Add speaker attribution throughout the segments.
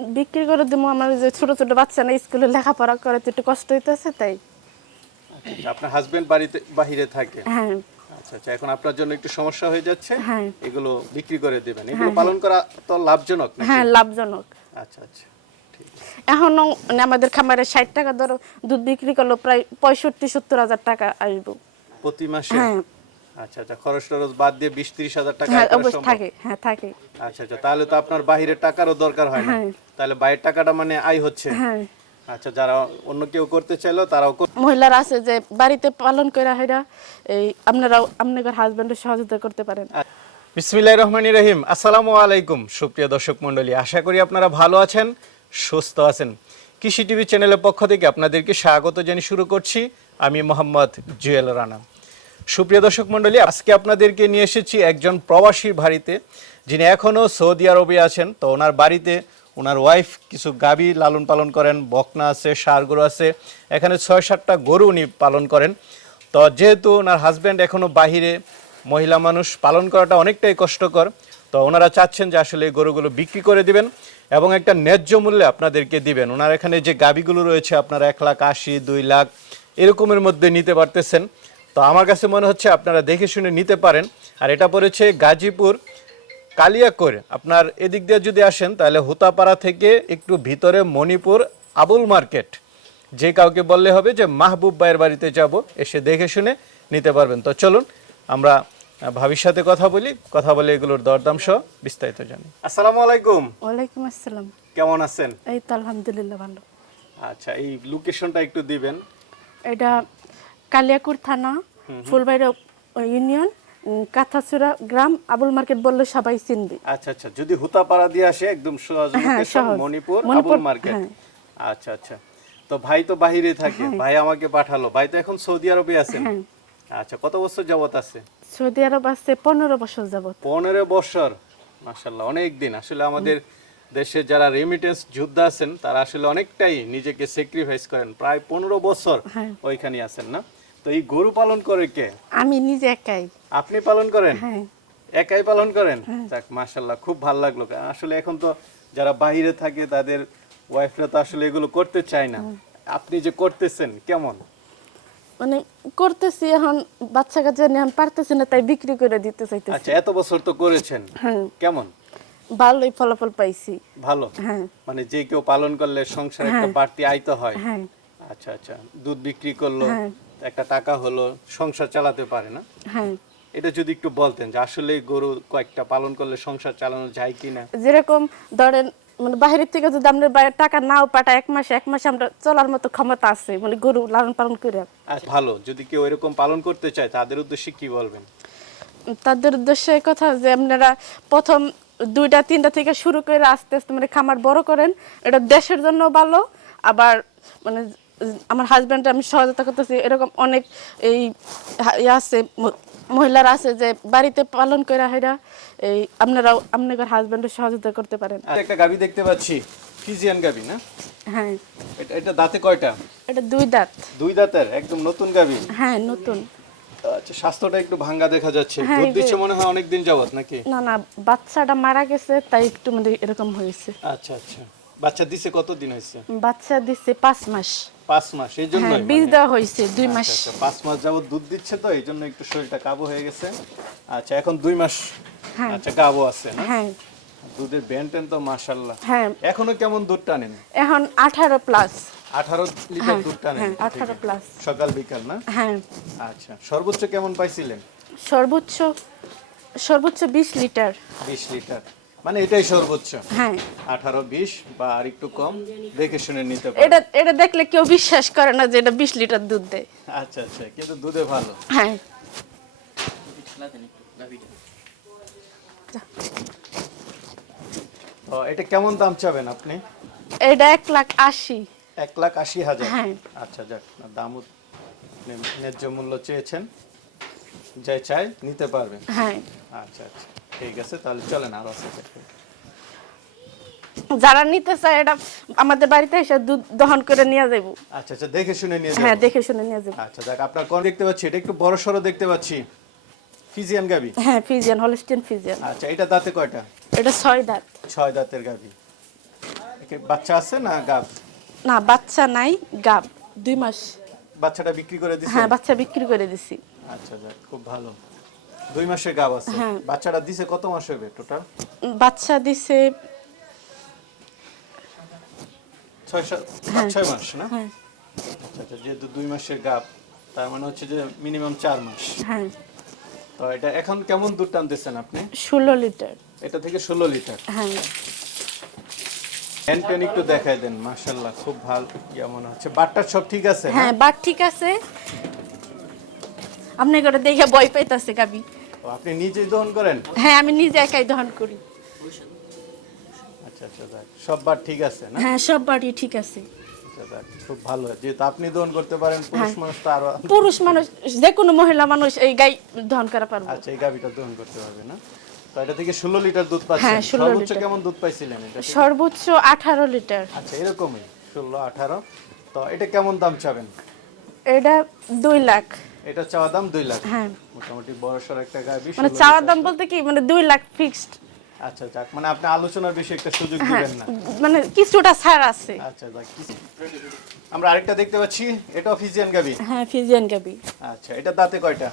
Speaker 1: বিক্রি করে দেবো আমার যে ছোট ছোট বাচ্চা না স্কুলে লেখাপড়া করে তো একটু কষ্ট হইতেছে তাই।
Speaker 2: আচ্ছা, আচ্ছা, আপনার হাজবেন্ড বাড়িতে বাহিরে থাকে?
Speaker 1: হ্যাঁ।
Speaker 2: আচ্ছা আচ্ছা এখন আপনার জন্য একটু সমস্যা হয়ে যাচ্ছে।
Speaker 1: হ্যাঁ।
Speaker 2: এগুলো বিক্রি করে দেবেন। এগুলো পালন করা তো লাভজনক
Speaker 1: হ্যাঁ লাভজনক।
Speaker 2: আচ্ছা আচ্ছা
Speaker 1: এখনও মানে আমাদের খামারে ষাট টাকা ধরো দুধ বিক্রি করল প্রায় পঁয়ষট্টি সত্তর হাজার টাকা আসব।
Speaker 2: প্রতি মাসে?
Speaker 1: হ্যাঁ।
Speaker 2: আচ্ছা আচ্ছা খরচ টরচ বাদ দিয়ে বিশ ত্রিশ হাজার টাকা
Speaker 1: হ্যাঁ অবশ্যই থাকে হ্যাঁ থাকে।
Speaker 2: আচ্ছা আচ্ছা তাহলে তো আপনার টাকারও দরকার হয় না।
Speaker 1: হ্যাঁ।
Speaker 2: তাহলে বাইরের টাকাটা মানে আয় হচ্ছে।
Speaker 1: হ্যাঁ।
Speaker 2: আচ্ছা যারা অন্য কেউ করতে চাইলেও তারাও
Speaker 1: মহিলারা আছে যে বাড়িতে পালন করে হেরা এই আপনারাও আপনাদের হাজবেন্ডের সহযোগিতা করতে পারেন।
Speaker 2: বিসমিল্লাহ রহমানি রহিম। আসসালামু আলাইকুম সুপ্রিয় দর্শক মণ্ডলী। আশা করি আপনারা ভালো আছেন সুস্থ আছেন। কৃষি টিভি চ্যানেলের পক্ষ থেকে আপনাদেরকে স্বাগত জানিয়ে শুরু করছি। আমি মোহাম্মদ জুয়েল রানা। সুপ্রিয় দর্শক মণ্ডলী, আজকে আপনাদেরকে নিয়ে এসেছি একজন প্রবাসী বাড়িতে, যিনি এখনও সৌদি আরবে আছেন। তো ওনার বাড়িতে ওনার ওয়াইফ কিছু গাবি লালন পালন করেন, বকনা আছে ষাঁড় গরু আছে, এখানে ছয় সাতটা গরু উনি পালন করেন। তো যেহেতু ওনার হাজব্যান্ড এখনও বাহিরে, মহিলা মানুষ, পালন করাটা অনেকটাই কষ্টকর। তো ওনারা চাচ্ছেন যে আসলে এই গরুগুলো বিক্রি করে দিবেন এবং একটা ন্যায্য মূল্যে আপনাদেরকে দিবেন। ওনার এখানে যে গাবিগুলো রয়েছে, আপনারা এক লাখ আশি, দুই লাখ, এরকমের মধ্যে নিতে পারতেছেন। তো আমার কাছে মনে হচ্ছে আপনারা দেখে শুনে নিতে পারেন। আর এটা পড়েছে গাজীপুর কালিয়াকৈর। আপনার এদিক দিয়ে যদি আসেন তাহলে হুতাপাড়া থেকে একটু ভিতরে মণিপুর আবুল মার্কেট। যে কাউকে বললে হবে যে মাহবুব ভাইয়ের বাড়িতে যাব এসে দেখে শুনে নিতে পারবেন। তো চলুন আমরা ভাবির সাথে কথা বলি। কথা বলে এগুলোর দরদাম সহ বিস্তারিত জানি। আসসালামু আলাইকুম।
Speaker 1: ওয়ালাইকুম আসসালাম।
Speaker 2: কেমন আছেন?
Speaker 1: এই তো আলহামদুলিল্লাহ ভালো।
Speaker 2: আচ্ছা এই লোকেশনটা একটু দিবেন।
Speaker 1: এটা কালিয়াকুর থানা ফুলবাড়ি ইউনিয়ন উম, কাঁথাচূড়া গ্রাম আবুল মার্কেট বললে সবাই চিনবে।
Speaker 2: আচ্ছা আচ্ছা যদি হুতাপাড়া দিয়ে আসে একদম সহজ
Speaker 1: হ্যাঁ।
Speaker 2: মণিপুর আবুল মার্কেট।
Speaker 1: হ্যাঁ।
Speaker 2: আচ্ছা আচ্ছা। তো ভাই তো বাহিরে থাকে ভাই আমাকে পাঠালো। ভাই তো এখন সৌদি আরবে আছেন
Speaker 1: হ্যাঁ।
Speaker 2: আচ্ছা কত বছর যাবত আছে?
Speaker 1: সৌদি আরব আছে পনেরো বছর যাবত
Speaker 2: পনেরো বছর? মাসাল্লাহ অনেক দিন। আসলে আমাদের দেশে যারা রেমিটেন্স যোদ্ধা আছেন তারা আসলে অনেকটাই নিজেকে স্যাক্রিফাইস করেন। প্রায় পনেরো বছর
Speaker 1: হ্যাঁ।
Speaker 2: ওইখানে আছেন না? তো এই গরু পালন করে কে?
Speaker 1: আমি নিজে একাই।
Speaker 2: আপনি পালন করেন?
Speaker 1: হ্যাঁ।
Speaker 2: একাই পালন করেন? যাক মাশাল্লাহ খুব ভালো লাগল। আসলে এখন তো যারা বাইরে থাকে তাদের ওয়াইফরা তো আসলে এগুলো করতে চায় না। আপনি যে করতেছেন কেমন?
Speaker 1: মানে করতেছি এখন বাচ্চা কাচ্চা এখন পারতেছি না তাই বিক্রি করে দিতে চাইতেছি।
Speaker 2: আচ্ছা এত বছর তো করেছেন।
Speaker 1: হ্যাঁ।
Speaker 2: কেমন?
Speaker 1: ভালোই ফলাফল পাইছি।
Speaker 2: ভালো?
Speaker 1: হ্যাঁ।
Speaker 2: মানে যে কেউ পালন করলে সংসারে একটা বাড়তি আয়তো হয়।
Speaker 1: হ্যাঁ।
Speaker 2: আচ্ছা আচ্ছা দুধ বিক্রি করল।
Speaker 1: হ্যাঁ।
Speaker 2: একটা টাকা হলো সংসার চালাতে পারে না।
Speaker 1: হ্যাঁ।
Speaker 2: এটা যদি একটু বলতেন যে আসলে গরু কয়েকটা পালন করলে সংসার চালানো যায় কিনা?
Speaker 1: যেরকম ধরেন মানে বাইরের থেকে যদি আমরা বাইরে টাকা নাও পাঠা এক মাসে এক মাসে আমরা চলার মতো ক্ষমতা আছে মানে গরু লালন পালন করে।
Speaker 2: আচ্ছা, ভালো যদি কেউ এরকম পালন করতে চায় তাদের উদ্দেশ্যে কি বলবেন?
Speaker 1: তাদের উদ্দেশ্যে কথা যে আপনারা প্রথম দুইটা তিনটা থেকে শুরু করে আস্তে আস্তে মানে খামার বড় করেন। এটা দেশের জন্য ভালো আবার মানে আমার হাজব্যান্ড আমি সহযোগিতা করতেছি। এরকম অনেক এই ইয়ে আছে মহিলারা আছে যে বাড়িতে পালন করে হেরা এই আপনারাও আপনাদের হাজব্যান্ডের সহযোগিতা করতে পারেন।
Speaker 2: একটা গাবি দেখতে পাচ্ছি ফিজিয়ান গাবি না?
Speaker 1: হ্যাঁ।
Speaker 2: এটা এটা দাঁতে কয়টা?
Speaker 1: এটা দুই দাঁত।
Speaker 2: দুই দাঁতের একদম নতুন গাবি?
Speaker 1: হ্যাঁ নতুন।
Speaker 2: আচ্ছা স্বাস্থ্যটা একটু ভাঙ্গা দেখা যাচ্ছে।
Speaker 1: হ্যাঁ,
Speaker 2: দুধ দিচ্ছে মনে হয় অনেক দিন যাবত নাকি?
Speaker 1: না না বাচ্চাটা মারা গেছে তাই একটু মানে এরকম হয়েছে।
Speaker 2: আচ্ছা আচ্ছা। বাচ্চা দিছে কত দিন হয়েছে?
Speaker 1: বাচ্চা দিচ্ছে পাঁচ মাস।
Speaker 2: পাঁচ মাস এই জন্য
Speaker 1: হ্যাঁ বীজ দেওয়া হয়েছে দুই মাস।
Speaker 2: আচ্ছা, পাঁচ মাস যাবত দুধ দিচ্ছে তো এই জন্য একটু শরীরটা কাবু হয়ে গেছে। আচ্ছা এখন দুই মাস
Speaker 1: হ্যাঁ।
Speaker 2: আচ্ছা গাবো আছে না?
Speaker 1: হ্যাঁ।
Speaker 2: দুধের ব্যান্টেন তো মাশাল্লাহ
Speaker 1: হ্যাঁ।
Speaker 2: এখনও কেমন দুধ টানেন?
Speaker 1: এখন আঠারো প্লাস
Speaker 2: আঠারো লিটার
Speaker 1: হ্যাঁ
Speaker 2: দুধ টানেন
Speaker 1: হ্যাঁ আঠারো প্লাস
Speaker 2: সকাল বিকাল না?
Speaker 1: হ্যাঁ।
Speaker 2: আচ্ছা সর্বোচ্চ কেমন পাইছিলেন?
Speaker 1: সর্বোচ্চ সর্বোচ্চ বিশ লিটার।
Speaker 2: বিশ লিটার। মানে এটাই সর্বোচ্চ।
Speaker 1: হ্যাঁ।
Speaker 2: আঠারো বিশ বা আর একটু কম দেখে শুনে নিতে পারেন
Speaker 1: এটা এটা দেখলে কেউ বিশ্বাস করে না যে এটা বিশ লিটার দুধ দেয়।
Speaker 2: আচ্ছা আচ্ছা কিন্তু দুধে ভালো।
Speaker 1: হ্যাঁ।
Speaker 2: ও, এটা কেমন দাম চাবেন আপনি?
Speaker 1: এটা এক লাখ আশি।
Speaker 2: এক লাখ আশি হাজার?
Speaker 1: হ্যাঁ।
Speaker 2: আচ্ছা যাক আপনি ন্যায্য মূল্য চেয়েছেন। যাই চাই নিতে পারবেন।
Speaker 1: হ্যাঁ।
Speaker 2: আচ্ছা আচ্ছা। ঠিক আছে তাহলে চলেন আরও আছে
Speaker 1: যারা নিতে চায় এটা আমাদের বাড়িতে এসে দুধ দহন করে নিয়ে যাব
Speaker 2: আচ্ছা আচ্ছা দেখে শুনে নিয়ে
Speaker 1: হ্যাঁ দেখে শুনে নিয়ে যাব
Speaker 2: আচ্ছা দেখ আপনার কোন দেখতে পাচ্ছি এটা একটু বড় সড়ো দেখতে পাচ্ছি। ফিজিয়ান গাবি?
Speaker 1: হ্যাঁ ফিজিয়ান হলস্টিন ফিজিয়ান
Speaker 2: আচ্ছা এটা দাঁতে কয়টা?
Speaker 1: এটা ছয় দাঁত।
Speaker 2: ছয় দাঁতের গাভী কি বাচ্চা আছে না গাব?
Speaker 1: না বাচ্চা নাই গাব। দুই মাস।
Speaker 2: বাচ্চাটা বিক্রি করে দিছে?
Speaker 1: হ্যাঁ বাচ্চা বিক্রি করে দিছি।
Speaker 2: আচ্ছা যাক খুব ভালো। দুই মাসের গাব আছে।
Speaker 1: হ্যাঁ।
Speaker 2: বাচ্চাটা দিছে কত মাস হবে টোটাল
Speaker 1: বাচ্চা দিছে
Speaker 2: ছয় ছয় মাস না?
Speaker 1: হ্যাঁ।
Speaker 2: আচ্ছা আচ্ছা যেহেতু দুই মাসের গাব তার মানে হচ্ছে যে মিনিমাম চার মাস।
Speaker 1: হ্যাঁ।
Speaker 2: তো এটা এখন কেমন দুধ টানতেছেন আপনি?
Speaker 1: ষোলো লিটার।
Speaker 2: এটা থেকে ষোলো লিটার।
Speaker 1: হ্যাঁ।
Speaker 2: হ্যান্ড একটু দেখাই দেন মাশাল্লাহ খুব ভালো। ইয়া মনে হচ্ছে বাটটার সব ঠিক আছে
Speaker 1: হ্যাঁ বাট ঠিক আছে। আপনি করে দেখে ভয় পাইতাছে গাবি।
Speaker 2: ও, আপনি নিজেই দহন করেন?
Speaker 1: হ্যাঁ আমি নিজে একাই দহন করি।
Speaker 2: আচ্ছা আচ্ছা যাক সব বার ঠিক আছে না?
Speaker 1: হ্যাঁ সব বাড়ি ঠিক আছে।
Speaker 2: আচ্ছা খুব ভালো। যেহেতু আপনি দহন করতে পারেন পুরুষ
Speaker 1: হ্যাঁ।
Speaker 2: মানুষ তো আরও
Speaker 1: পুরুষ মানুষ যে কোনো মহিলা মানুষ এই গাই দহন করা পারব।
Speaker 2: আচ্ছা এই গাভিটা দহন করতে পারবে না? তো এটা থেকে ষোলো লিটার দুধ পাচ্ছেন।
Speaker 1: হ্যাঁ, 16
Speaker 2: সর্বোচ্চ কেমন দুধ পাইছিলেন এটা
Speaker 1: সর্বোচ্চ আঠারো লিটার।
Speaker 2: আচ্ছা এরকমই ষোলো আঠারো। তো এটা কেমন দাম চাবেন?
Speaker 1: এটা দুই লাখ।
Speaker 2: এটা চাওয়া দাম দুই লাখ।
Speaker 1: হ্যাঁ।
Speaker 2: মোটামুটি বড় সড় একটা গাভি
Speaker 1: মানে
Speaker 2: 16
Speaker 1: চাওয়ার দাম বলতে কি মানে দুই লাখ ফিক্সড
Speaker 2: আচ্ছা যাক মানে আপনি আলোচনার বিষয়ে একটা সুযোগ
Speaker 1: হ্যাঁ
Speaker 2: দিবেন না।
Speaker 1: মানে কিছুটা ছাড় আছে।
Speaker 2: আচ্ছা যাক আমরা আরেকটা দেখতে পাচ্ছি এটা ফিজিয়ান গাভি
Speaker 1: হ্যাঁ ফিজিয়ান গাবি।
Speaker 2: আচ্ছা এটা দাঁতে কয়টা?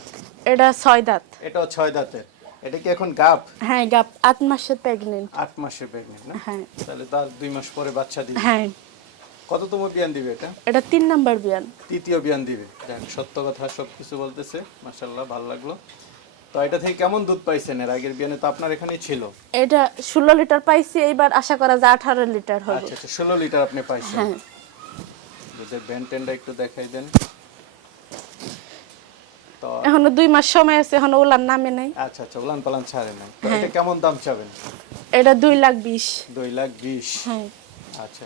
Speaker 1: এটা ছয় দাঁত।
Speaker 2: এটাও ছয় দাঁতের এটা কি এখন গাপ
Speaker 1: হ্যাঁ গাপ আট মাসের প্রেগনেন্ট
Speaker 2: আট মাসের প্রেগনেন্ট না?
Speaker 1: হ্যাঁ।
Speaker 2: তাহলে তার দুই মাস পরে বাচ্চা দিবে।
Speaker 1: হ্যাঁ।
Speaker 2: কততম বিয়ান দিবে এটা?
Speaker 1: এটা তিন নাম্বার বিয়ান।
Speaker 2: তৃতীয় বিয়ান দিবে। যাক সত্য কথা সব কিছু বলতেছে। মাশাল্লাহ ভালো লাগল। তো এটা থেকে কেমন দুধ পাইছেন এর আগের বিয়ানে? তো আপনার এখানেই ছিল।
Speaker 1: এটা ষোলো লিটার পাইছি এইবার আশা করা যায় আঠারো লিটার হবে।
Speaker 2: আচ্ছা আচ্ছা ষোলো লিটার আপনি পাইছেন।
Speaker 1: হ্যাঁ।
Speaker 2: দুধের ব্যান্টেনটা একটু দেখাই দেন। তো
Speaker 1: এখনও দুই মাস সময় আছে এখনও ওলার নামে নাই।
Speaker 2: আচ্ছা আচ্ছা উলান পালান ছাড়ে নাই। তো
Speaker 1: হ্যাঁ।
Speaker 2: এটা কেমন দাম চাবেন?
Speaker 1: এটা দুই লাখ বিশ।
Speaker 2: দুই লাখ বিশ।
Speaker 1: হ্যাঁ।
Speaker 2: আচ্ছা।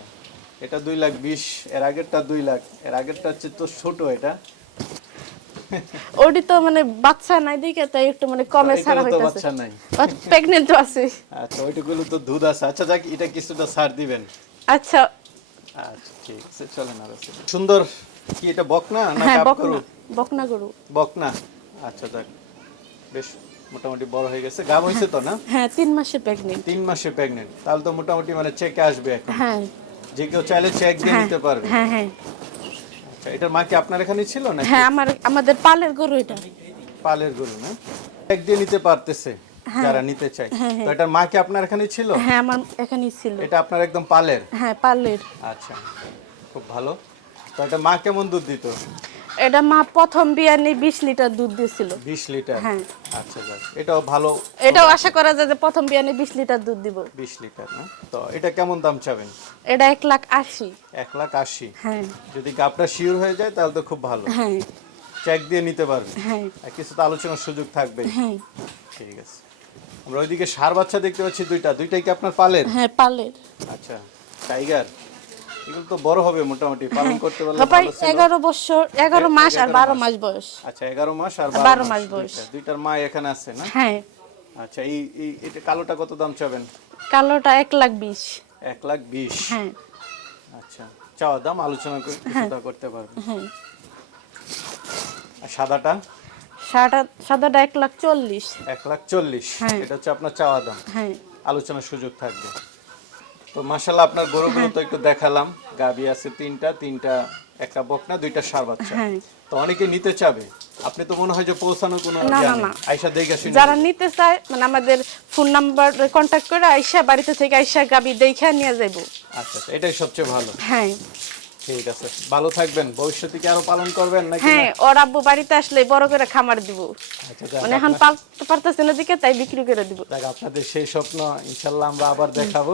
Speaker 2: এটা দুই লাখ বিশ এর আগেরটা দুই লাখ এর আগেরটা হচ্ছে তো ছোট এটা।
Speaker 1: ওটি তো মানে বাচ্চা নাই দেখে তাই একটু মানে কমে ছাড়া হইতাছে।
Speaker 2: বাচ্চা নাই।
Speaker 1: প্রেগনেন্ট তো আছে।
Speaker 2: আচ্ছা ওইটুকুলো তো দুধ আছে। আচ্ছা যাক এটা কিছুটা ছাড় দিবেন।
Speaker 1: আচ্ছা।
Speaker 2: আচ্ছা ঠিক আছে চলেন আর। সুন্দর কি এটা বকনা না
Speaker 1: হ্যাঁ
Speaker 2: কাপ গরু?
Speaker 1: বকনা গরু।
Speaker 2: বকনা। আচ্ছা যাক বেশ মোটামুটি বড় হয়ে গেছে। গাব হয়েছে তো না?
Speaker 1: হ্যাঁ তিন মাসের প্রেগনেন্ট
Speaker 2: তিন মাসে প্রেগনেন্ট তাহলে তো মোটামুটি মানে চেকে আসবে এখন।
Speaker 1: হ্যাঁ।
Speaker 2: যে কেউ চাইলে চেক দিয়ে
Speaker 1: হ্যাঁ
Speaker 2: নিতে পারবে।
Speaker 1: হ্যাঁ হ্যাঁ।
Speaker 2: আচ্ছা এটার মা কি আপনার এখানে ছিল না
Speaker 1: হ্যাঁ আমার আমাদের পালের গরু এটা।
Speaker 2: পালের গরু না? চেক দিয়ে নিতে পারতেছে যারা নিতে চায়। তো এটার মা কি আপনার এখানে ছিল?
Speaker 1: হ্যাঁ আমার এখানেই ছিল।
Speaker 2: এটা আপনার একদম পালের?
Speaker 1: হ্যাঁ পালের।
Speaker 2: আচ্ছা খুব ভালো। তো এটা মা কেমন দুধ দিত?
Speaker 1: এটা মা প্রথম বিয়ানে বিশ লিটার দুধ দিয়েছিল।
Speaker 2: বিশ লিটার?
Speaker 1: হ্যাঁ।
Speaker 2: আচ্ছা যাক এটাও ভালো।
Speaker 1: এটাও আশা করা যায় যে প্রথম বিয়ানে বিশ লিটার দুধ দিব।
Speaker 2: বিশ লিটার না? তো এটা কেমন দাম চাবেন?
Speaker 1: এটা এক লাখ আশি।
Speaker 2: এক লাখ আশি?
Speaker 1: হ্যাঁ।
Speaker 2: যদি গাবটা শিওর হয়ে যায় তাহলে তো খুব ভালো।
Speaker 1: হ্যাঁ।
Speaker 2: চেক দিয়ে নিতে পারবে।
Speaker 1: হ্যাঁ।
Speaker 2: কিছু তো আলোচনার সুযোগ থাকবে।
Speaker 1: হ্যাঁ।
Speaker 2: ঠিক আছে। আমরা ওইদিকে সার বাচ্চা দেখতে পাচ্ছি দুইটা। দুইটাই কি আপনার পালের?
Speaker 1: হ্যাঁ পালের।
Speaker 2: আচ্ছা টাইগার? এগুলো তো বড় হবে মোটামুটি পালন করতে পারলে ভালো ছিল।
Speaker 1: এগারো বছর এগারো মাস আর
Speaker 2: 11
Speaker 1: বারো
Speaker 2: মাস।
Speaker 1: মাস বয়স।
Speaker 2: আচ্ছা এগারো মাস আর
Speaker 1: বারো
Speaker 2: বারো
Speaker 1: মাস
Speaker 2: মাস
Speaker 1: বয়স।
Speaker 2: দুইটার মা এখানে আছে না?
Speaker 1: হ্যাঁ।
Speaker 2: আচ্ছা এই এই এটা কালোটা কত দাম চাবেন?
Speaker 1: কালোটা এক লাখ বিশ।
Speaker 2: এক লাখ বিশ?
Speaker 1: হ্যাঁ।
Speaker 2: আচ্ছা চাওয়া দাম আলোচনা করে কিছুটা করতে পারবেন।
Speaker 1: হ্যাঁ।
Speaker 2: আর সাদাটা?
Speaker 1: সাদা সাদাটা এক লাখ চল্লিশ।
Speaker 2: এক লাখ চল্লিশ।
Speaker 1: হ্যাঁ।
Speaker 2: এটা হচ্ছে আপনার চাওয়া দাম।
Speaker 1: হ্যাঁ।
Speaker 2: আলোচনার সুযোগ থাকবে। তো মাসাল্লাহ আপনার গরুগুলো তো একটু দেখালাম। গাবি আছে তিনটা তিনটা একটা বকনা দুইটা সার বাচ্চা।
Speaker 1: হ্যাঁ।
Speaker 2: তো অনেকে নিতে চাবে। আপনি তো মনে হয় যে পৌঁছানো কোনো
Speaker 1: না, না,
Speaker 2: দেখে শুনে
Speaker 1: যারা নিতে চায় মানে আমাদের ফোন নাম্বার কন্ট্যাক্ট করে আইসা বাড়িতে থেকে আইসা গাবি দেখা নিয়ে যাব
Speaker 2: আচ্ছা আচ্ছা, এটাই সবচেয়ে ভালো।
Speaker 1: হ্যাঁ।
Speaker 2: ঠিক আছে। ভালো থাকবেন। ভবিষ্যতে কি আরও পালন করবেন নাকি?
Speaker 1: হ্যাঁ ওর আব্বু বাড়িতে আসলে বড় করে খামার দিব।
Speaker 2: আচ্ছা
Speaker 1: মানে এখন পালতে পারতেছে না দিকে তাই বিক্রি করে দিব।
Speaker 2: যাক, আপনাদের সেই স্বপ্ন ইনশাল্লাহ আমরা আবার দেখাবো।